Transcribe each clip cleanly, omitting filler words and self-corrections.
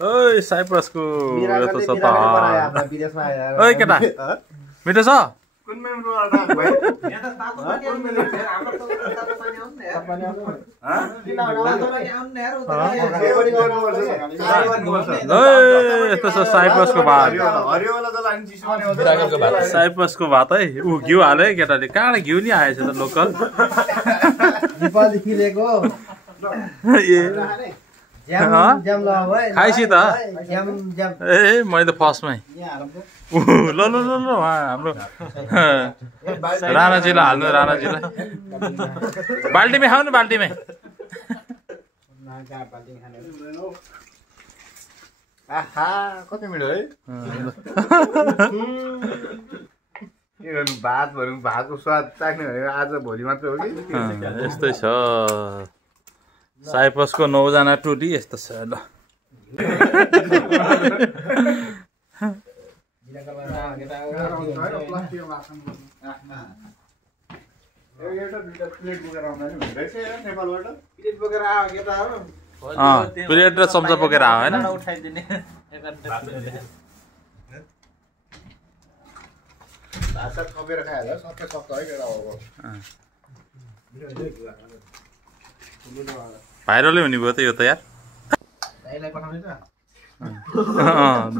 ओइ साइप्रसको यस्तो छ त विदेशमा आएर ओइ केटा मिठो छ कुन मेमबाट आएको भाइ यहाँ त तातो पानी आउने यार हाम्रो त तातो पानी आउने यार पनि आउँछ किन तातो पानी आउने यार यस्तो छ साइप्रसको भात हरियोवाला त लाइन चिसो बनाउँछ साइप्रसको भात है ऊ घिउ हाल्यो है केटाले कहाँबाट घिउ नि आएछ त लोकल नेपालदेखि लिएको ए ज्याम ल भाइ खाइसी त ज्याम ए मैले त फर्स्टमै ल ल ल ल हाम्रो राणाजीलाई हाल्नु राणाजीलाई बाल्टीमै खाउनु बाल्टीमै आहा कति मिठो है के गर्नु भातको स्वाद चाख्ने भनेको आज भोलि मात्र हो कि यस्तै छ साइप्रसको 9 जना टुटी यस्तो छ ल प्लेट र चम्चा बोकेर आयो हैन उठाइदिने भाषा थपेर खायो सबै सक्छ है केटा हो भाइरलै हुने भयो त यो त यार दाइलाई पठाउने त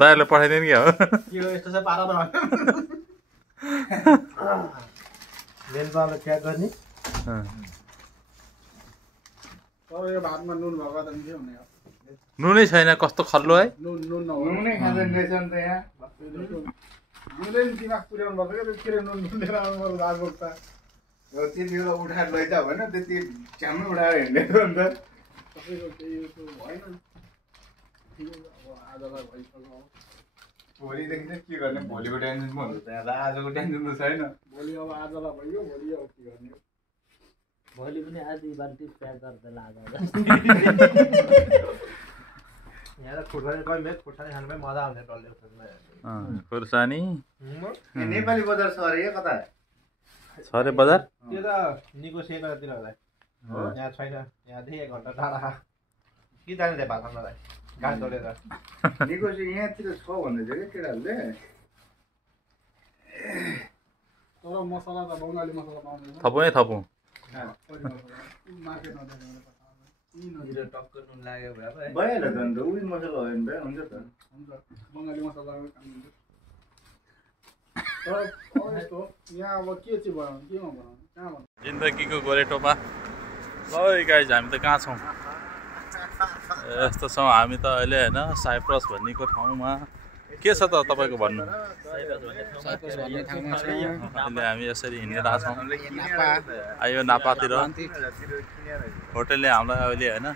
दाइले पठाइदिनु कि हो के हो यस्तो छ पारा न रेलबाले प्याक गर्ने यो भातमा नुन भएको त के हुने नुनै छैन कस्तो खल्लो है नुनै खाँदैन रहेछ नि त यहाँ नुनले नि दिमाग पुर्याउनु पर्छ क्या के नुन लिएर आउनु पर्छ आज बोक्दा त्यति बेला उठाएर लैजाऊ होइन त्यति झ्याम्मै उठाएर हिँडेको नि त कसैको केही भएन आजलाई भइसक्यो भोलिदेखि चाहिँ के गर्ने भोलिको टेन्सन पो हुन्छ यहाँ त आजको टेन्सन त छैन भोलि अब आजलाई भइयो भोलि अब के गर्ने भोलि पनि आधी बाल्टी प्याक गर्दै लागा यहाँ त खुर्सानी कहिले खुर्सानी खानुमै मजा आउने डल्ले खुर्सानी नेपाली बजार छ अरे कता छ अरे बजार त्यो त निको सेनातिर होला यहाँ छैन यहाँदेखि 1 घन्टा टाढा के जाने भात खानलाई घाँस तोडेर निको चाहिँ यहाँतिर छ भन्दै थियो क्या केटाहरूले तर मसला त बङ्गाली मसला पाउँदैन थपौँ है थपौँ मार्केटमा जिरो टक्क नुन लाग्यो भए भइहाल्यो त अन्त उही मसला हो भने हुन्छ त हुन्छ बङ्गाली मसला तर यहाँ अब के चाहिँ बनाउनु केमा बनाउनु कहाँ बनाउनु जिन्दगीको गोरेटोमा ल गाइज हामी त कहाँ छौँ यस्तो छौँ हामी त अहिले होइन साइप्रस भन्नेको ठाउँमा के छ त तपाईँको भन्नु अहिले हामी यसरी हिँडिरहेको छौँ आयो नापातिर होटेलले हामीलाई अहिले होइन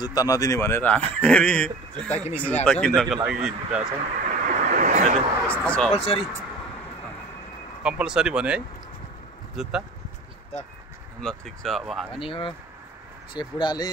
जुत्ता नदिने भनेर हामी फेरि जुत्ता किन्नको लागि हिँडिरहेको छौँ अहिले यस्तो छ कम्पलसरी भने है जुत्ता ल ठिक छ अब हामी सेफ बुढाले